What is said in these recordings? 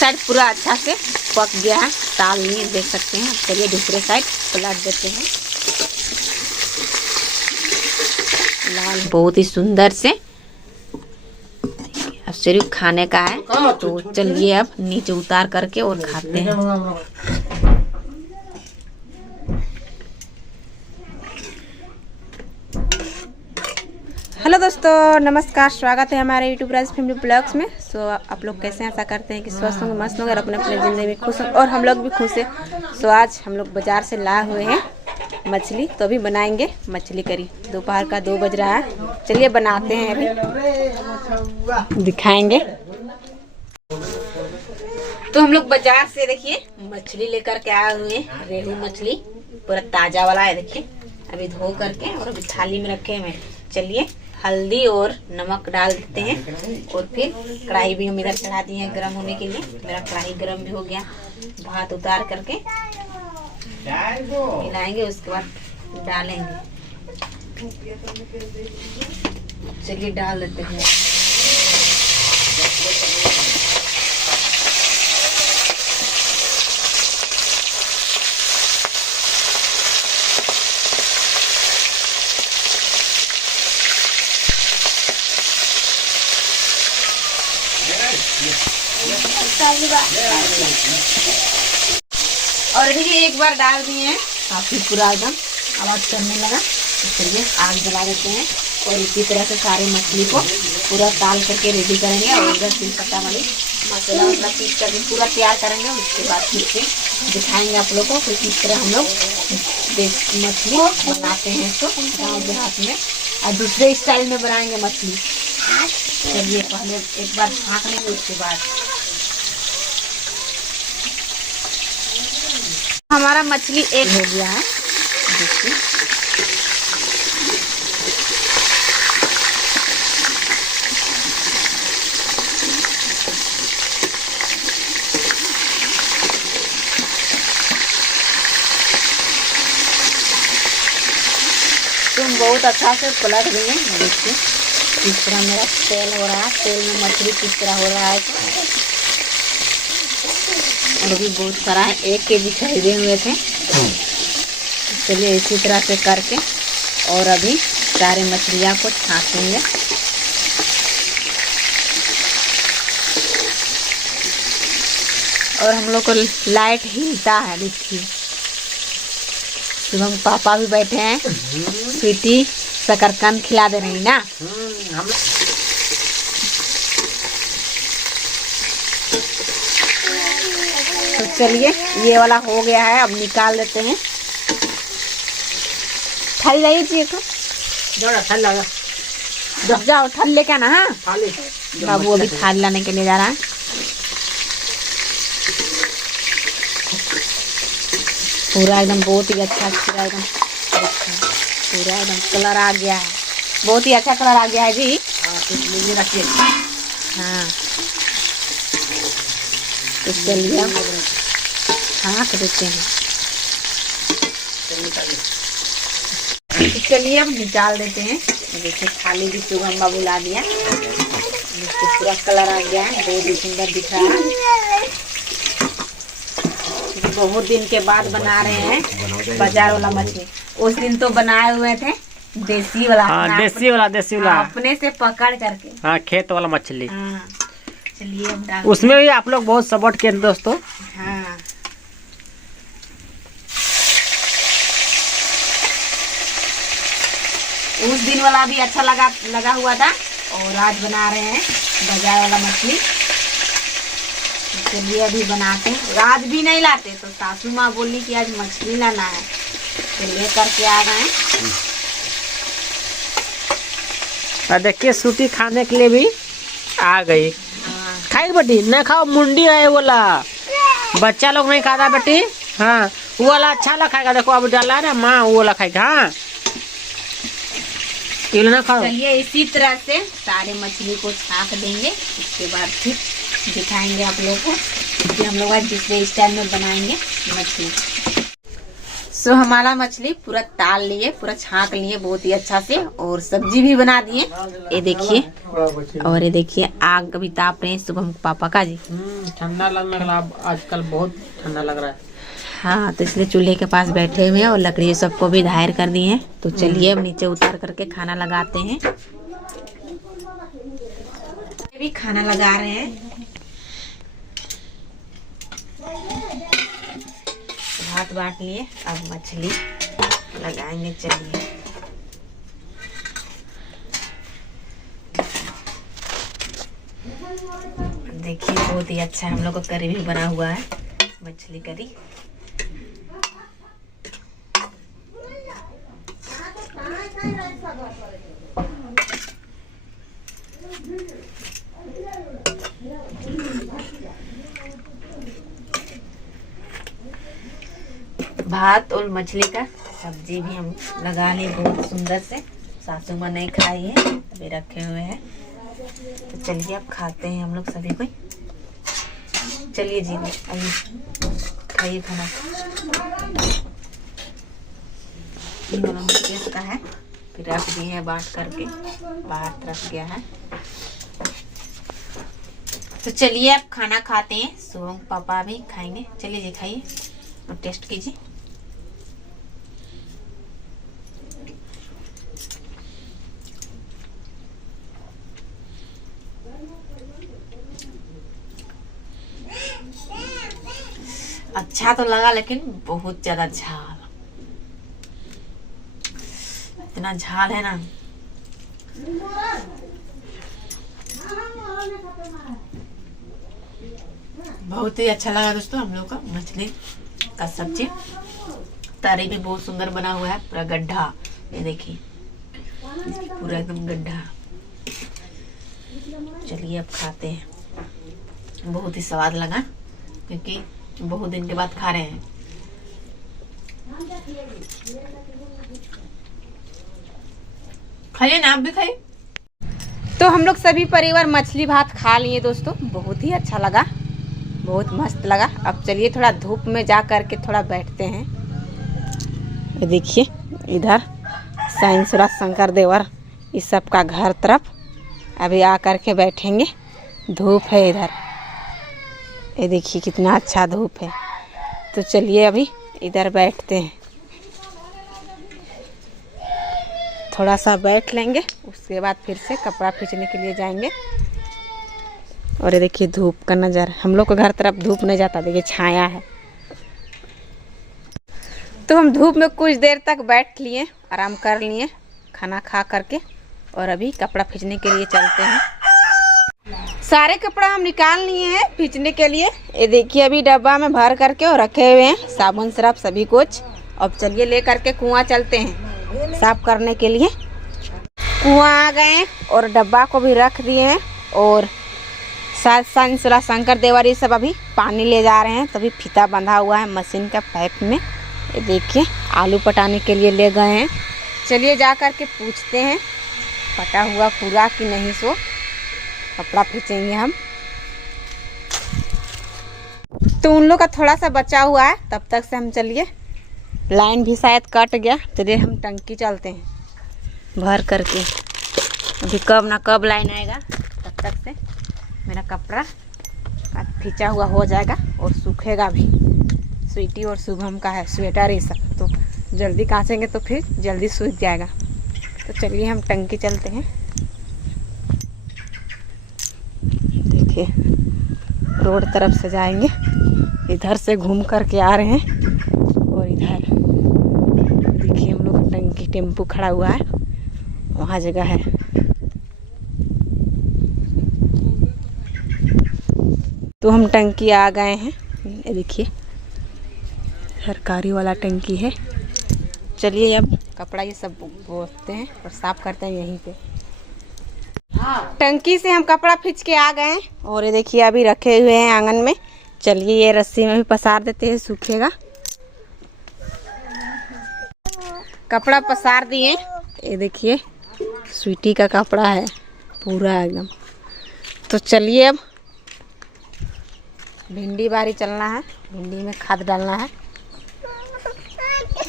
Side पूरा अच्छा से पक गया है, ताल लिए देख सकते हैं। चलिए दूसरे साइड पलट देते हैं। लाल बहुत ही सुंदर से, अब सिर्फ खाने का है। तो चलिए अब नीचे उतार करके और खाते हैं। हेलो दोस्तों, नमस्कार, स्वागत है हमारे यूट्यूब राज फैमिली ब्लॉग्स में। सो आप लोग कैसे हैं? आशा करते हैं कि स्वस्थ होंगे, मस्त होंगे और अपने अपने ज़िंदगी में खुश होंगे, और हम लोग भी खुश हैं। सो आज हम लोग बाज़ार से लाए हुए हैं मछली, तो अभी बनाएंगे मछली करी। दोपहर का 2 बज रहा है। चलिए बनाते हैं, अभी दिखाएंगे। तो हम लोग बाजार से देखिए मछली लेकर के आए हुए हैं। रेहू मछली पूरा ताज़ा वाला है, देखिए अभी धो करके और अभी थाली में रखे हैं। चलिए हल्दी और नमक डाल देते हैं, और फिर कढ़ाई भी हम इधर चढ़ा दिए हैं गर्म होने के लिए। मेरा कढ़ाई गर्म भी हो गया। भात उतार करके मिलाएंगे, उसके बाद डालेंगे। चलिए डाल देते हैं। और देखिए एक बार डाल दिए हैं, काफी पूरा एकदम आवाज करने लगा। तो चलिए आग जला देते हैं, और इसी तरह से सारे मछली को पूरा ताल करके रेडी करेंगे। और इधर सिलपट्टा वाली मसाला मतलब पीस करके पूरा तैयार करेंगे। उसके बाद फिर से दिखाएंगे आप लोगों को कि किस तरह हम लोग मछली बनाते हैं इसको गाँव देहात में, और दूसरे स्टाइल में बनाएंगे मछली। चलिए पहले एक बार छाँक लेंगे, उसके बाद हमारा मछली एक हो गया है। देखिए तुम बहुत अच्छा से पलट देंगे। देखिए किस तरह मेरा तेल हो रहा है, तेल में मछली किस तरह हो रहा है। और भी बहुत सारा है, 1 केजी खरीदे हुए थे। चलिए इसी तरह से करके और अभी सारे मछलियाँ को छाँकेंगे। और हम लोग को लाइट हिलता है, देखिए शुभम पापा भी बैठे हैं। स्वीटी शकरकंद खिला दे रही ना। तो चलिए ये वाला हो गया है, अब निकाल देते हैं। थाली लाइए जी, एक थाली लगा जब जाओ थाली लेके आना। हाँ बाबू अभी थाली लाने के लिए जा रहा है। पूरा एकदम बहुत ही अच्छा पूरा एकदम कलर आ गया है। बहुत ही अच्छा कलर आ गया है जी। हाँ तो चलिए छाँक देते हैं। चलिए अब निकाल देते हैं। देखिए थाली भी शुभम बाबू ला दिया। पूरा कलर आ गया है, बहुत ही सुंदर दिख रहा है। बहुत दिन के बाद बना रहे हैं बाजार वाला मछली। उस दिन तो बनाए हुए थे देसी वाला। हाँ, देसी वाला अपने से पकड़ करके। हाँ, खेत वाला मछली। हाँ चलिए अब डाल, उसमें भी आप लोग बहुत सपोर्ट किए दोस्तों। हाँ उस दिन वाला भी अच्छा लगा हुआ था, और आज बना रहे हैं बाजार वाला मछली। चलिए अभी बनाते हैं। आज भी नहीं लाते तो सासू माँ बोली कि आज मछली लाना है, तो लेकर के आ गए। देखिए सूटी खाने के लिए भी आ गई। हाँ। खाई बेटी न खाओ, मुंडी है वो वाला, बच्चा लोग नहीं खाता बेटी। हाँ वो वाला अच्छा लगा खाएगा। देखो अब डाला है ना माँ, वो वाला खाएगा। हाँ ना खाओ। चलिए इसी तरह से सारे मछली को छाँक देंगे, उसके बाद फिर दिखाएंगे आप लोगों को कि हम लोग आज दूसरे स्टाइल में बनाएंगे मछली। सो हमारा मछली पूरा ताल लिए, पूरा छांक लिए बहुत ही अच्छा से, और सब्जी भी बना दिए। ये देखिए, और ये देखिए आग भी ताप रहे हैं शुभम पापा का जी। ठंडा लगने लगा, आजकल बहुत ठंडा लग रहा है। हाँ, तो इसलिए चूल्हे के पास बैठे हुए हैं और लकड़ी सबको भी धायर कर दी है। तो चलिए अब नीचे उतार करके खाना लगाते हैं। ये भी खाना लगा रहे हैं। भात बांट लिए, अब मछली लगाएंगे। चलिए देखिए, बहुत ही अच्छा हम लोग का करी भी बना हुआ है, मछली करी। भात और मछली का सब्जी भी हम लगा लिए बहुत सुंदर से। सासू माँ नहीं खाई है, अभी रखे हुए हैं। तो चलिए अब खाते हैं हम लोग सभी कोई। चलिए जी, अभी खाइए खाना। ये वाला मुकेश का है, फिर रख दिए हैं बांट करके, बाहर रख गया है। तो चलिए अब खाना खाते हैं। शुभम पापा भी खाएंगे। चलिए जी, खाइए और टेस्ट कीजिए। अच्छा तो लगा, लेकिन बहुत ज्यादा झाल, इतना झाल है ना। बहुत ही अच्छा लगा दोस्तों हम लोग का मछली का सब्जी। तरी भी बहुत सुंदर बना हुआ है, पूरा गड्ढा, ये देखिए पूरा एकदम गड्ढा। चलिए अब खाते हैं। बहुत ही स्वाद लगा, क्योंकि बहुत दिन के बाद खा रहे हैं। खाइए ना, आप भी खाइए। तो हम लोग सभी परिवार मछली भात खा लिए दोस्तों, बहुत ही अच्छा लगा, बहुत मस्त लगा। अब चलिए थोड़ा धूप में जा करके थोड़ा बैठते हैं। ये देखिए इधर साइंसरा शंकर देवर इस सब का घर तरफ अभी आ करके बैठेंगे। धूप है इधर, ये देखिए कितना अच्छा धूप है। तो चलिए अभी इधर बैठते हैं, थोड़ा सा बैठ लेंगे, उसके बाद फिर से कपड़ा खींचने के लिए जाएंगे। और ये देखिए धूप का नज़ारा, हम लोग को घर तरफ धूप नहीं जाता, देखिए छाया है। तो हम धूप में कुछ देर तक बैठ लिए, आराम कर लिए खाना खा करके, और अभी कपड़ा खींचने के लिए चलते हैं। सारे कपड़ा हम निकाल लिए हैं खींचने के लिए। ये देखिए अभी डब्बा में भर करके और रखे हुए हैं, साबुन सरफ सभी कुछ। अब चलिए ले करके कुआं चलते हैं साफ करने के लिए। कुआं आ गए और डब्बा को भी रख दिए हैं, और साइंसरा शंकर देवर ये सब अभी पानी ले जा रहे हैं। तभी फीता बंधा हुआ है मशीन का पाइप में। ये देखिए आलू पटाने के लिए ले गए हैं। चलिए जा कर के पूछते हैं पटा हुआ पूरा कि नहीं। सो कपड़ा खींचेंगे हम। तो उन लोग का थोड़ा सा बचा हुआ है, तब तक से हम चलिए, लाइन भी शायद कट गया, चलिए हम टंकी चलते हैं भर करके। अभी कब ना कब लाइन आएगा, तब तक से मेरा कपड़ा खींचा हुआ हो जाएगा और सूखेगा भी। स्वीटी और शुभम का है स्वेटर, ये सब तो जल्दी कांचेंगे तो फिर जल्दी सूख जाएगा। तो चलिए हम टंकी चलते हैं। देखिए रोड तरफ से जाएंगे, इधर से घूम करके आ रहे हैं। और इधर देखिए हम लोग का टंकी टेम्पू खड़ा हुआ है, वहाँ जगह है। तो हम टंकी आ गए हैं, ये देखिए सरकारी वाला टंकी है। चलिए अब कपड़ा ये सब बोलते हैं और साफ करते हैं यहीं पे। टंकी से हम कपड़ा खींच के आ गए हैं, और ये देखिए अभी रखे हुए हैं आंगन में। चलिए ये रस्सी में भी पसार देते हैं, सूखेगा। कपड़ा पसार दिए, ये देखिए स्वीटी का कपड़ा है पूरा एकदम। तो चलिए अब भिंडी बारी चलना है, भिंडी में खाद डालना है।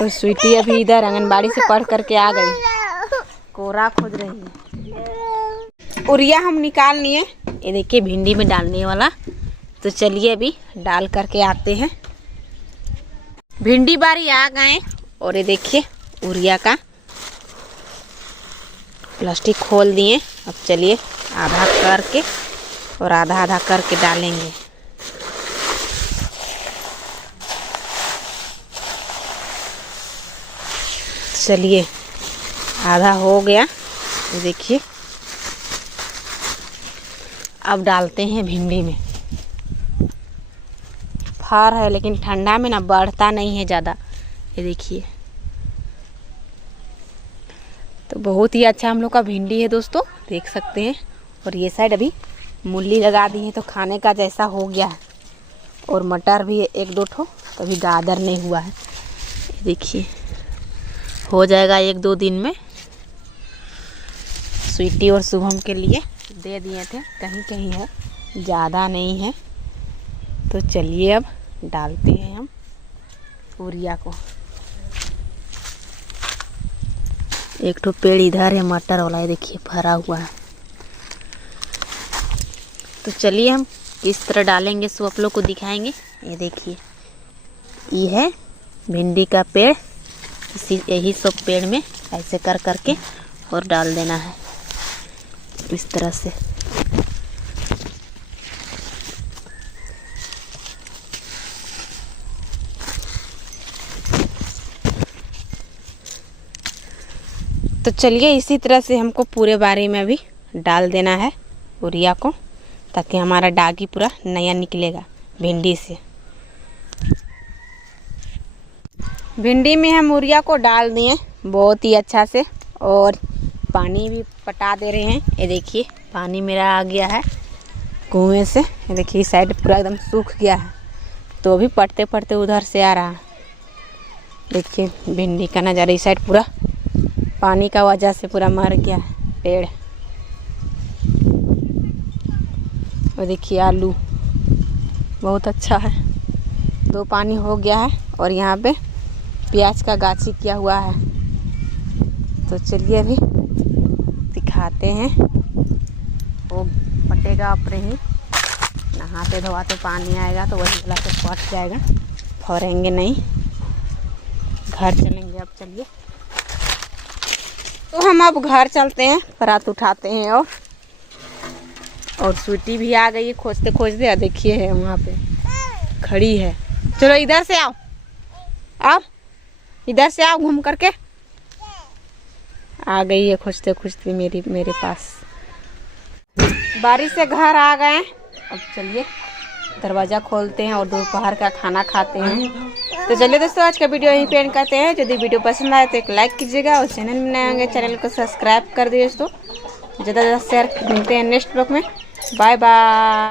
तो स्वीटी अभी इधर आंगनबाड़ी से पढ़ करके आ गई, कोरा खोद रही है। उरिया हम निकाल लिए, ये देखिए भिंडी में डालने वाला। तो चलिए अभी डाल करके आते हैं। भिंडी बारी आ गए और ये देखिए उरिया का प्लास्टिक खोल दिए। अब चलिए आधा करके और आधा आधा करके डालेंगे। चलिए आधा हो गया, ये देखिए। अब डालते हैं भिंडी में। फर है लेकिन ठंडा में ना बढ़ता नहीं है ज़्यादा, ये देखिए। तो बहुत ही अच्छा हम लोग का भिंडी है दोस्तों, देख सकते हैं। और ये साइड अभी मूली लगा दी है तो खाने का जैसा हो गया है। और मटर भी एक दो ठो, तो अभी गाजर नहीं हुआ है, ये देखिए। हो जाएगा एक दो दिन में। स्वीटी और शुभम के लिए दे दिए थे, कहीं कहीं है, ज़्यादा नहीं है। तो चलिए अब डालते हैं हम उरिया को। एक ठो पेड़ इधर है मटर वाला, ये देखिए भरा हुआ है। तो चलिए हम किस तरह डालेंगे सो आप लोग को दिखाएंगे। ये देखिए ये है भिंडी का पेड़, इसी यही सब पेड़ में ऐसे कर करके और डाल देना है इस तरह से। तो चलिए इसी तरह से हमको पूरे बारी में भी डाल देना है उरिया को, ताकि हमारा डागी पूरा नया निकलेगा भिंडी से। भिंडी में हम उरिया को डाल दिए बहुत ही अच्छा से, और पानी भी पटा दे रहे हैं। ये देखिए पानी मेरा आ गया है कुएं से, ये देखिए इस साइड पूरा एकदम सूख गया है, तो भी पटते पटते उधर से आ रहा है। देखिए भिंडी का नज़ारा, इस साइड पूरा पानी का वजह से पूरा मर गया है पेड़। और देखिए आलू बहुत अच्छा है, दो पानी हो गया है। और यहाँ पे प्याज का गाछी किया हुआ है। तो चलिए अभी दिखाते हैं, वो पटेगा अपने ही। नहाते धोवाते पानी आएगा तो वही वाला से पट जाएगा, फौरेंगे नहीं। घर चलेंगे अब, चलिए। तो हम अब घर चलते हैं, परात उठाते हैं। और स्वीटी भी आ गई है खोजते खोजते, देखिए है वहाँ पे खड़ी है। चलो इधर से आओ, आओ इधर से आओ, घूम करके आ गई है खोजते खोजते मेरे पास। बारिश से घर आ गए। अब चलिए दरवाज़ा खोलते हैं और दोपहर का खाना खाते हैं। तो चलिए दोस्तों आज का वीडियो यहीं पे एंड करते हैं। यदि वीडियो पसंद आए तो एक लाइक कीजिएगा, और चैनल में नए होंगे चैनल को सब्सक्राइब कर दीजिए दोस्तों। ज़्यादा से ज़्यादा शेयर। मिलते हैं नेक्स्ट ब्लॉग में, बाय बाय।